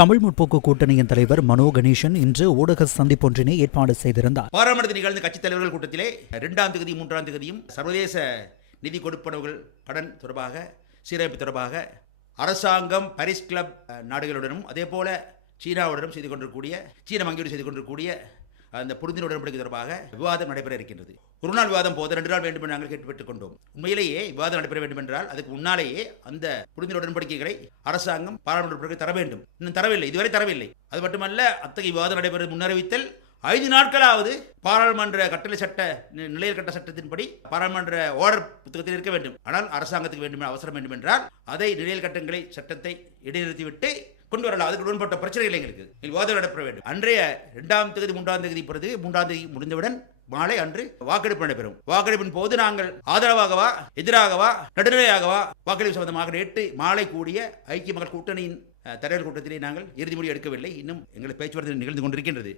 தமிழ் முற்போக்கு கூட்டணியின் தலைவர் மனோ கணேசன் இன்று ஊடக சந்திப்பொன்றினை ஏற்பாடு செய்திருந்தார். பாராளுமன்றத்தில் நிகழ்ந்த கட்சித் தலைவர்கள் கூட்டத்திலே 2ஆம் தேதி 3ஆம் தேதியும் சர்வதேச நிதி கொடுப்பனவுகள் கடன் தொடர்பாக சீரமைப்பு தொடர்பாக அரசாங்கம் பாரிஸ் கிளப் நாடுகளுடனும் அதே போல சீனாவுடனும் செய்து கொண்டிருக்கக்கூடிய சீன வங்கியோடு செய்து கொண்டிருக்கக்கூடிய அந்த புரிந்துணர்வு உடன்படிக்கை தொடர்பாக விவாதம் நடைபெற இருக்கின்றது. ஒரு நாள் விவாதம் போது 2 நாள் வேண்டும் என்று நாங்கள் கேட்டுப்பட்டுக் கொண்டோம். உண்மையிலேயே விவாதம் நடைபெற வேண்டும் என்றால் அதுக்கு முன்னாலேயே அந்த புரிந்துணர்வு உடன்படிக்கைகளை அரசாங்கம் பாராளுமன்றத்திற்கு தர வேண்டும். இன்னும் தரவில்லை, இதுவரை தரவில்லை. அது மட்டுமல்ல, அத்தகைய விவாதம் நடைபெற முன்னறிவித்தல் 5 நாட்களாவது பாராளுமன்ற கட்டளை சட்ட நிலையல் கட்ட சட்டத்தின்படி பாராளுமன்ற ஆர்டர் புத்தகத்தில் இருக்க வேண்டும். ஆனால் அரசாங்கத்துக்கு வேண்டும் அவசரம் வேண்டும் என்றால் அதை நிலையல் கட்டங்களை சட்டத்தை இடைநிறுத்திவிட்டு கொண்டு வரலாம். அதுக்கு உடன்பட்ட பிரச்சனை இல்லை. எங்களுக்கு விவாதம் நடைபெற வேண்டும். அன்றைய 2ஆம் தேதி 3ஆம் தேதி பிறகு 3ஆம் தேதி முடிந்தவுடன் மாலை அன்று வாக்கெடுப்பு நடைபெறும். வாக்கெடுப்பின் போது நாங்கள் ஆதரவாகவா எதிராகவா நடுநிலையாகவா வாக்கெடுப்பு சம்பந்தமாக நேற்று மாலை கூடிய ஐக்கிய மக்கள் கூட்டணியின் தலைவர் கூட்டத்திலே நாங்கள் இறுதி முடிவு எடுக்கவில்லை. இன்னும் எங்கள் பேச்சுவார்த்தை நிகழ்ந்து கொண்டிருக்கின்றது.